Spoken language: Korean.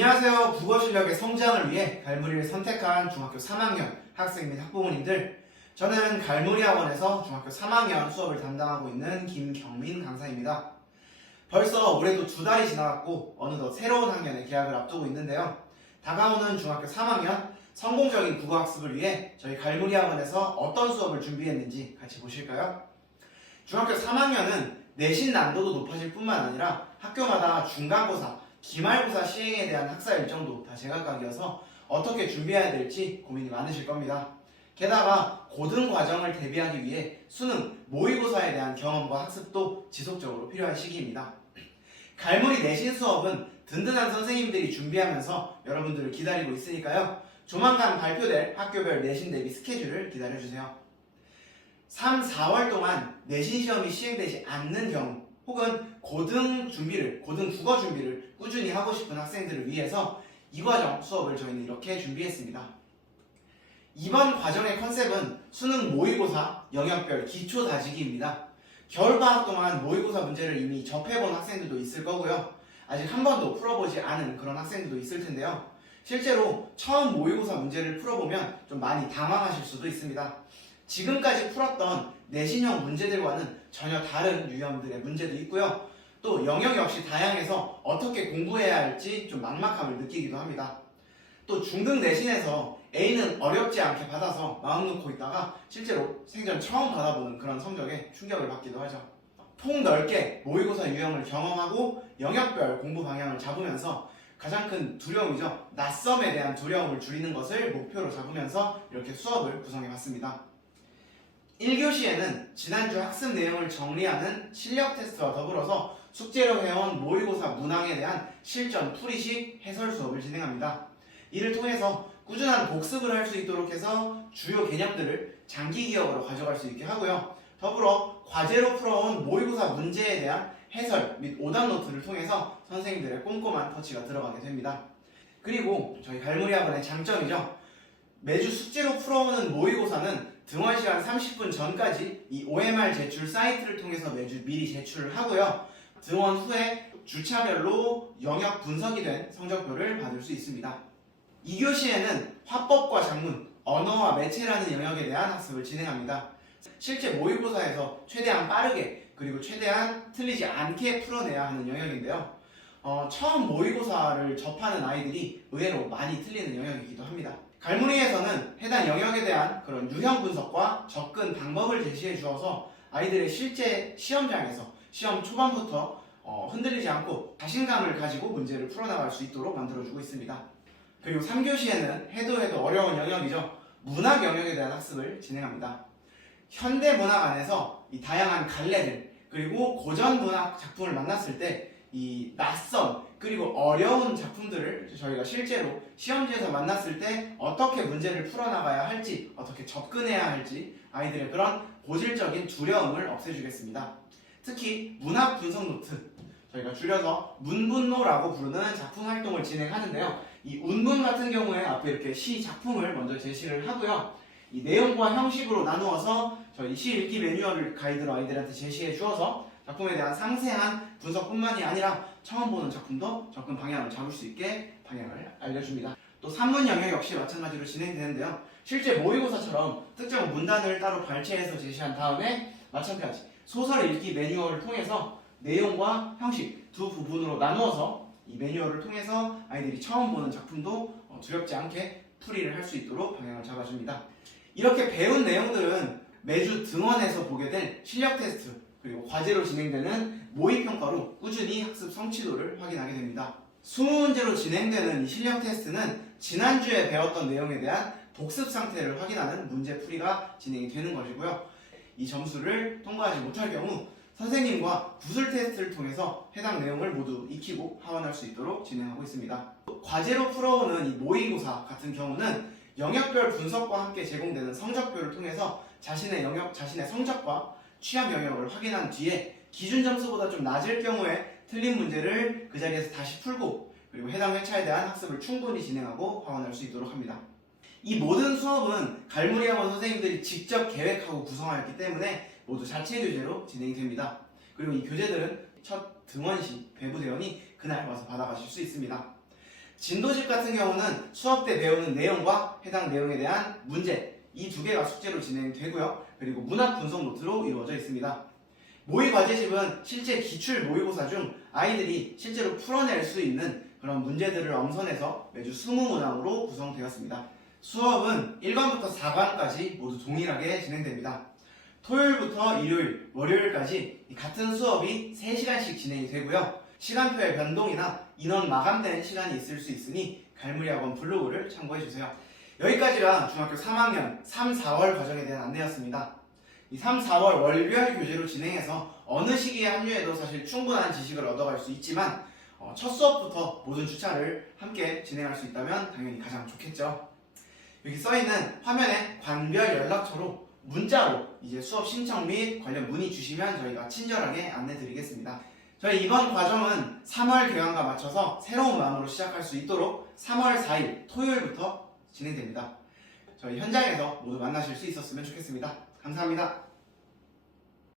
안녕하세요. 국어 실력의 성장을 위해 갈무리를 선택한 중학교 3학년 학생 및 학부모님들, 저는 갈무리 학원에서 중학교 3학년 수업을 담당하고 있는 김경민 강사입니다. 벌써 올해도 2달이 지나갔고 어느덧 새로운 학년의 개학을 앞두고 있는데요. 다가오는 중학교 3학년 성공적인 국어 학습을 위해 저희 갈무리 학원에서 어떤 수업을 준비했는지 같이 보실까요? 중학교 3학년은 내신 난도도 높아질 뿐만 아니라 학교마다 중간고사, 기말고사 시행에 대한 학사 일정도 다 제각각이어서 어떻게 준비해야 될지 고민이 많으실 겁니다. 게다가 고등 과정을 대비하기 위해 수능, 모의고사에 대한 경험과 학습도 지속적으로 필요한 시기입니다. 갈무리 내신 수업은 든든한 선생님들이 준비하면서 여러분들을 기다리고 있으니까요. 조만간 발표될 학교별 내신 대비 스케줄을 기다려주세요. 3, 4월 동안 내신 시험이 시행되지 않는 경우 혹은 고등 국어 준비를 꾸준히 하고 싶은 학생들을 위해서 이 과정 수업을 저희는 이렇게 준비했습니다. 이번 과정의 컨셉은 수능 모의고사 영역별 기초 다지기입니다. 겨울방학 동안 모의고사 문제를 이미 접해본 학생들도 있을 거고요. 아직 한 번도 풀어보지 않은 그런 학생들도 있을 텐데요. 실제로 처음 모의고사 문제를 풀어보면 좀 많이 당황하실 수도 있습니다. 지금까지 풀었던 내신형 문제들과는 전혀 다른 유형들의 문제도 있고요. 또 영역 역시 다양해서 어떻게 공부해야 할지 좀 막막함을 느끼기도 합니다. 또 중등 내신에서 A는 어렵지 않게 받아서 마음 놓고 있다가 실제로 생전 처음 받아보는 그런 성적에 충격을 받기도 하죠. 폭넓게 모의고사 유형을 경험하고 영역별 공부 방향을 잡으면서 가장 큰 두려움이죠. 낯섦에 대한 두려움을 줄이는 것을 목표로 잡으면서 이렇게 수업을 구성해봤습니다. 1교시에는 지난주 학습 내용을 정리하는 실력 테스트와 더불어서 숙제로 해온 모의고사 문항에 대한 실전 풀이식 해설 수업을 진행합니다. 이를 통해서 꾸준한 복습을 할 수 있도록 해서 주요 개념들을 장기 기억으로 가져갈 수 있게 하고요. 더불어 과제로 풀어온 모의고사 문제에 대한 해설 및 오답 노트를 통해서 선생님들의 꼼꼼한 터치가 들어가게 됩니다. 그리고 저희 갈무리 학원의 장점이죠. 매주 숙제로 풀어오는 모의고사는 등원 시간 30분 전까지 이 OMR 제출 사이트를 통해서 매주 미리 제출을 하고요. 등원 후에 주차별로 영역 분석이 된 성적표를 받을 수 있습니다. 2교시에는 화법과 작문, 언어와 매체라는 영역에 대한 학습을 진행합니다. 실제 모의고사에서 최대한 빠르게 그리고 최대한 틀리지 않게 풀어내야 하는 영역인데요. 처음 모의고사를 접하는 아이들이 의외로 많이 틀리는 영역이기도 합니다. 갈무리에서는 해당 영역에 대한 그런 유형 분석과 접근 방법을 제시해 주어서 아이들의 실제 시험장에서 시험 초반부터 흔들리지 않고 자신감을 가지고 문제를 풀어나갈 수 있도록 만들어주고 있습니다. 그리고 3교시에는 해도 어려운 영역이죠. 문학 영역에 대한 학습을 진행합니다. 현대 문학 안에서 이 다양한 갈래들 그리고 고전 문학 작품을 만났을 때 이 낯선 그리고 어려운 작품들을 저희가 실제로 시험지에서 만났을 때 어떻게 문제를 풀어나가야 할지 어떻게 접근해야 할지 아이들의 그런 고질적인 두려움을 없애주겠습니다. 특히 문학 분석 노트, 저희가 줄여서 문분노라고 부르는 작품 활동을 진행하는데요. 이 운문 같은 경우에 앞에 이렇게 시 작품을 먼저 제시를 하고요. 이 내용과 형식으로 나누어서 저희 시 읽기 매뉴얼을 가이드로 아이들한테 제시해 주어서 작품에 대한 상세한 분석뿐만이 아니라 처음 보는 작품도 접근 방향을 잡을 수 있게 방향을 알려줍니다. 또 산문 영역 역시 마찬가지로 진행되는데요. 실제 모의고사처럼 특정 문단을 따로 발췌해서 제시한 다음에 마찬가지 소설 읽기 매뉴얼을 통해서 내용과 형식 두 부분으로 나누어서 이 매뉴얼을 통해서 아이들이 처음 보는 작품도 두렵지 않게 풀이를 할 수 있도록 방향을 잡아줍니다. 이렇게 배운 내용들은 매주 등원해서 보게 될 실력 테스트 그리고 과제로 진행되는 모의평가로 꾸준히 학습 성취도를 확인하게 됩니다. 20문제로 진행되는 이 실력 테스트는 지난주에 배웠던 내용에 대한 복습 상태를 확인하는 문제풀이가 진행이 되는 것이고요. 이 점수를 통과하지 못할 경우 선생님과 구술 테스트를 통해서 해당 내용을 모두 익히고 하원할 수 있도록 진행하고 있습니다. 과제로 풀어오는 이 모의고사 같은 경우는 영역별 분석과 함께 제공되는 성적표를 통해서 자신의 성적과 취업 영역을 확인한 뒤에 기준 점수보다 좀 낮을 경우에 틀린 문제를 그 자리에서 다시 풀고 그리고 해당 회차에 대한 학습을 충분히 진행하고 하원할 수 있도록 합니다. 이 모든 수업은 갈무리 학원 선생님들이 직접 계획하고 구성하였기 때문에 모두 자체 교재로 진행이 됩니다. 그리고 이 교재들은 첫 등원 시 배부 대원이 그날 와서 받아가실 수 있습니다. 진도집 같은 경우는 수업 때 배우는 내용과 해당 내용에 대한 문제, 이 두 개가 숙제로 진행되고요. 그리고 문학 분석 노트로 이루어져 있습니다. 모의과제집은 실제 기출 모의고사 중 아이들이 실제로 풀어낼 수 있는 그런 문제들을 엄선해서 매주 20문항으로 구성되었습니다. 수업은 1관부터 4관까지 모두 동일하게 진행됩니다. 토요일부터 일요일, 월요일까지 같은 수업이 3시간씩 진행이 되고요. 시간표의 변동이나 인원 마감되는 시간이 있을 수 있으니 갈무리학원 블로그를 참고해주세요. 여기까지가 중학교 3학년 3, 4월 과정에 대한 안내였습니다. 이 3, 4월 월별 교재로 진행해서 어느 시기에 합류해도 사실 충분한 지식을 얻어갈 수 있지만 첫 수업부터 모든 주차를 함께 진행할 수 있다면 당연히 가장 좋겠죠. 여기 써있는 화면에 관별 연락처로 문자로 이제 수업 신청 및 관련 문의 주시면 저희가 친절하게 안내 드리겠습니다. 저희 이번 과정은 3월 개강과 맞춰서 새로운 마음으로 시작할 수 있도록 3월 4일 토요일부터 진행됩니다. 저희 현장에서 모두 만나실 수 있었으면 좋겠습니다. 감사합니다.